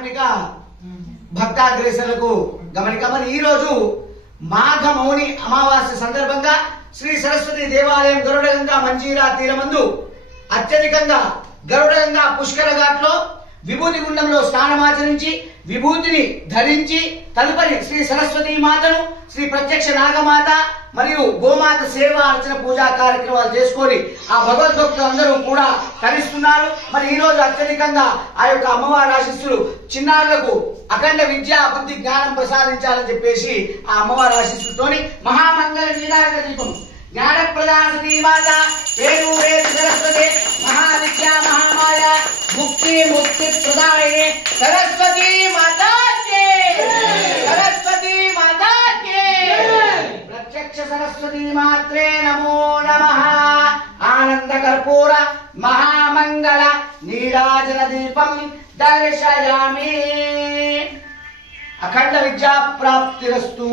ఆత్మిక భక్తాగ్రేసలకు గమనిక. మరి ఈ రోజు మాఘ మౌని అమావాస్య సందర్భంగా శ్రీ సరస్వతి దేవాలయం గరుడగంగా మంజీరా తీరమందు అత్యధికంగా గరుడగంగా పుష్కర ఘాట్లో విభూతి గుండంలో స్నానమాచరించి విభూతిని ధరించి తదుపరి శ్రీ సరస్వతి మాతను, శ్రీ ప్రత్యక్ష నాగమాత మరియు గోమాత సేవ అర్చన పూజా కార్యక్రమాలు చేసుకొని ఆ భగవద్భక్తులు అందరూ కూడా తరిస్తున్నారు. మరి ఈ రోజు అత్యధికంగా ఆ యొక్క అమ్మవారి ఆశీస్సులు చిన్నారులకు అఖండ విద్యా బుద్ధి జ్ఞానం ప్రసాదించాలని చెప్పేసి ఆ అమ్మవారి ఆశీస్సులతోని మహామంగళ నీరాజన దీపం జ్ఞానప్రదా సతీ మాత వేరు వేరు సరస్వతి మహావిద్యా మహామాయ ముక్తి ముక్తి ప్రదాయిని సరస్వతి మాతా కే, సరస్వతి మాతా కే. ప్రత్యక్ష సరస్వతి మాత్రే నమో నమః. ఆనంద కర్పూర మహామంగళ నీరాజన దీపం దర్శయామి. అఖండ విద్యా ప్రాప్తిరస్తు.